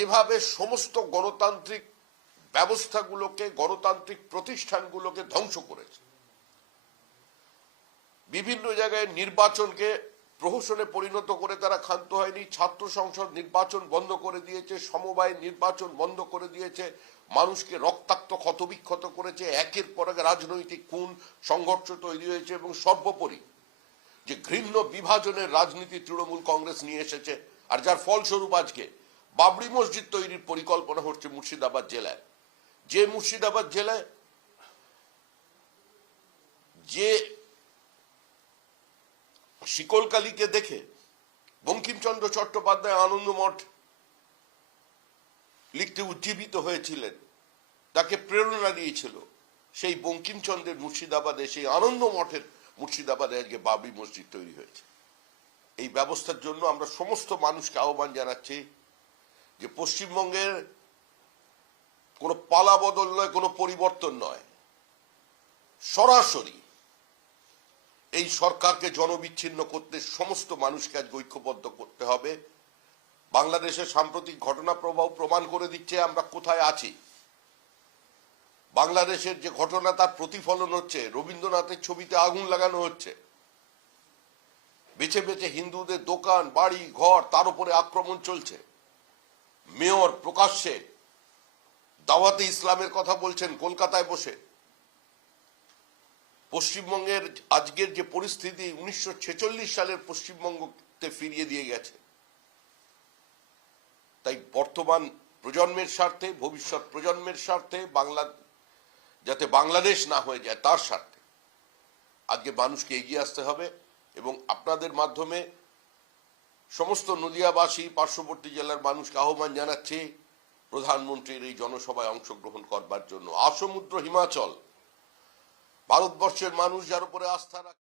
যেভাবে সমস্ত গণতান্ত্রিক ব্যবস্থাগুলোকে, গণতান্ত্রিক প্রতিষ্ঠানগুলোকে ধ্বংস করেছে, বিভিন্ন জায়গায় নির্বাচনকে প্রহসনে পরিণত করে তারা ক্ষান্ত হয়নি। ছাত্র সংসদ নির্বাচন বন্ধ করে দিয়েছে, সমবায় নির্বাচন বন্ধ করে দিয়েছে, মানুষকে রক্তাক্ত ক্ষতবিক্ষত করেছে, একের পর এক রাজনৈতিক খুন সংঘর্ষ তৈরি হয়েছে, এবং সর্বোপরি যে ঘৃণ্য বিভাজনের রাজনীতি তৃণমূল কংগ্রেস নিয়ে এসেছে, আর যার ফলস্বরূপ আজকে বাবরি মসজিদ তৈরির পরিকল্পনা হচ্ছে মুর্শিদাবাদ জেলায়। যে মুর্শিদাবাদ জেলায় যে শিকলকালীকে দেখে বঙ্কিমচন্দ্র চট্টোপাধ্যায় আনন্দমঠ লিখতে উজ্জীবিত হয়েছিলেন, তাকে প্রেরণা দিয়েছিল, সেই বঙ্কিমচন্দ্রের মুর্শিদাবাদে, সেই আনন্দমঠের মুর্শিদাবাদে আজকে বাবরি মসজিদ তৈরি হয়েছে। এই ব্যবস্থার জন্য আমরা সমস্ত মানুষকে আহ্বান জানাচ্ছি যে পশ্চিমবঙ্গের কোনো পালা বদল নয়, কোনো পরিবর্তন নয়, সরাসরি এই সরকারকে জনবিচ্ছিন্ন করতে সমস্ত মানুষকে আজ ঐক্যবদ্ধ করতে হবে। বাংলাদেশের সাম্প্রতিক ঘটনা প্রবাহ প্রমাণ করে দিচ্ছে আমরা কোথায় আছি। বাংলাদেশের যে ঘটনা তার প্রতিফলন হচ্ছে, রবীন্দ্রনাথের ছবিতে আগুন লাগানো হচ্ছে, বেছে বেছে হিন্দুদের দোকান, বাড়ি, ঘর, তার উপরে আক্রমণ চলছে। মেয়র প্রকাশ্যে দাওয়াতে ইসলামের কথা বলছেন কলকাতায় বসে। পশ্চিমবঙ্গের আজকের যে পরিস্থিতি 1946 সালের পশ্চিমবঙ্গতে ফিরিয়ে দিয়ে গেছে। তাই বর্তমান প্রজন্মের স্বার্থে, ভবিষ্যৎ প্রজন্মের স্বার্থে, যাতে বাংলাদেশ না হয়ে যায় তার স্বার্থে আজকে মানুষকে এগিয়ে আসতে হবে। এবং আপনাদের মাধ্যমে সমস্ত নদিয়াবাসী, পার্শ্ববর্তী জেলার মানুষকে আহ্বান জানাচ্ছি প্রধানমন্ত্রীর এই জনসভায় অংশগ্রহণ করবার জন্য। আসমুদ্র হিমাচল, ভারতবর্ষের মানুষ যার উপরে আস্থা রাখে।